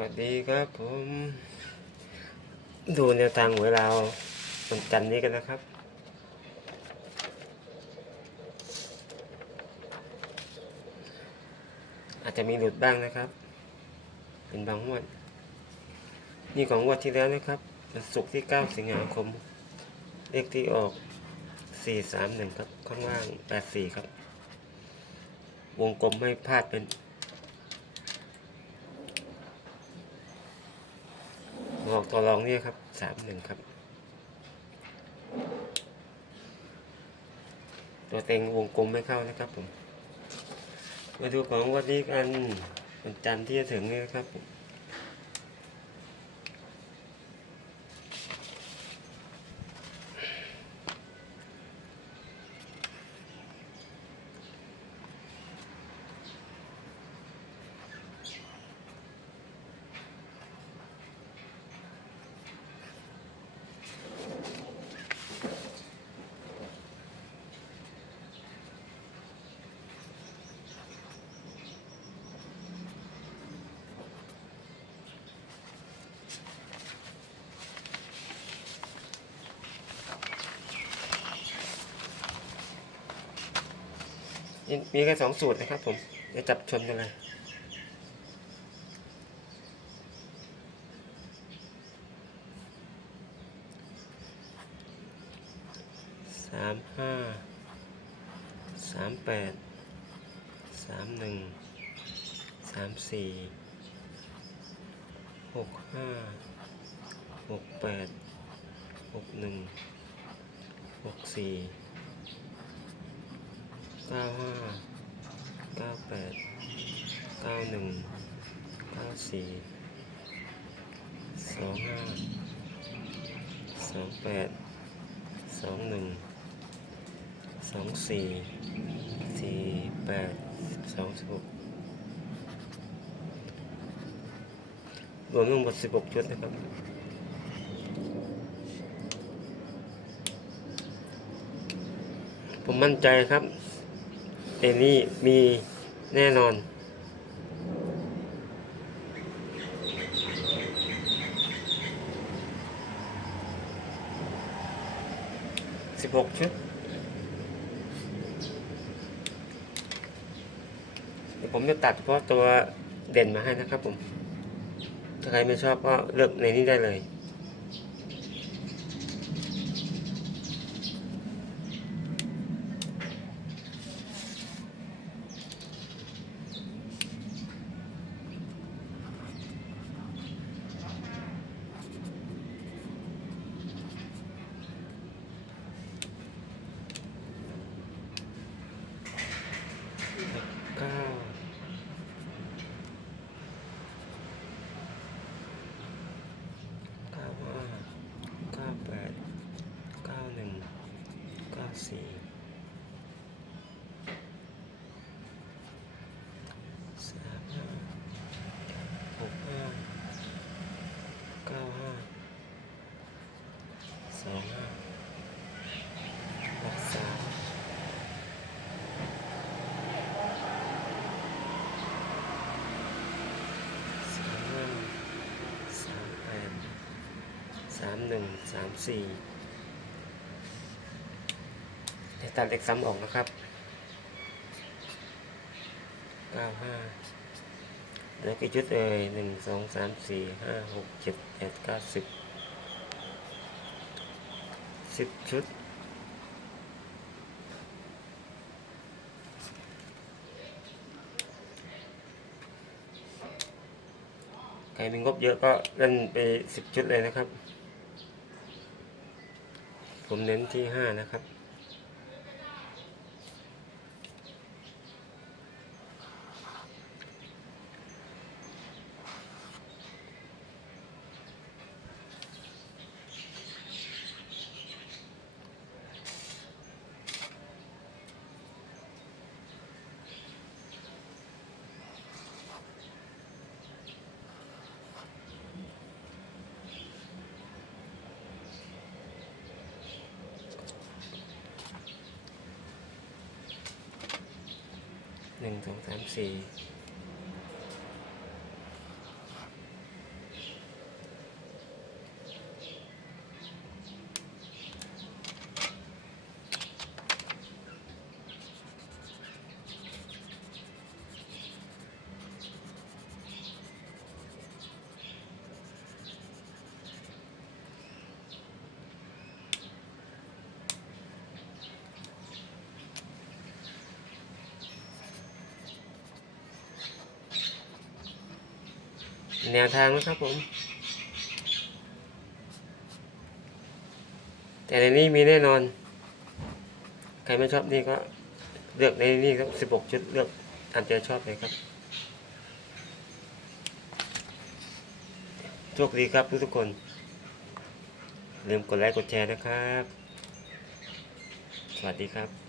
วัสดีครับผม ดูแนวทางหวยเราวันจันทร์นี้กันนะครับ อาจจะมีหลุดบ้างนะครับ เป็นบางงวด นี่ของงวดที่แล้วนะครับวันศุกร์ที่ 9 สิงหาคม เลขที่ออก 431 ครับ ข้างล่าง 84 ครับ วงกลมไม่พลาดเป็น บอกตัวรองเนี่ยครับสามหนึ่งครับ ตัวเต็งวงกลมไม่เข้านะครับผม มาดูของวันนี้กันวันจันทร์ที่จะถึงนี้นะครับผม มีแค่สองสูตรนะครับผมจะจับชนกันเลยสามห้าสามแปดสามหนึ่งสามสี่หกห้าหกแปดหกหนึ่งหกสี่ เก้าห้าเก้าแปดเก้าหนึ่งเก้าสี่สองห้าสองแปดสองหนึ่งสองสี่สี่แปดสองสิบหกรวมทั้งหมดสิบหกชุดนะครับผมมั่นใจครับ เอนี่มีแน่นอน สิบหกชุดเดี๋ยวผมจะตัดเฉพาะตัวเด่นมาให้นะครับผม ถ้าใครไม่ชอบก็เลือกในนี้ได้เลย เก้าเก้าห้าเก้าแปดเก้าหนึ่งเก้าสี่สามห้าหกห้าเก้าห้าสองห้าหกสาม สามห้าสามแปดสามหนึ่งสามสี่เดี๋ยวตัดเล็กซ้ำออกนะครับเก้าห้าเลือกี่ชุดเอ่ยหนึ่งสองสามสี่ห้าหกเจ็ดแปดเก้าสิบสิบชุดใครมีงบเยอะก็เล่นไปสิบชุดเลยนะครับ ผมเน้นที่ห้านะครับ หนึ่งสองสามสี่ แนวทางนะครับผม แต่ในนี้มีแน่นอน ใครไม่ชอบนี่ก็เลือกในนี้ครับสิบหกชุดเลือกอันเจอชอบเลยครับโชคดีครับทุกคนอย่าลืมกดไลค์กดแชร์นะครับ สวัสดีครับ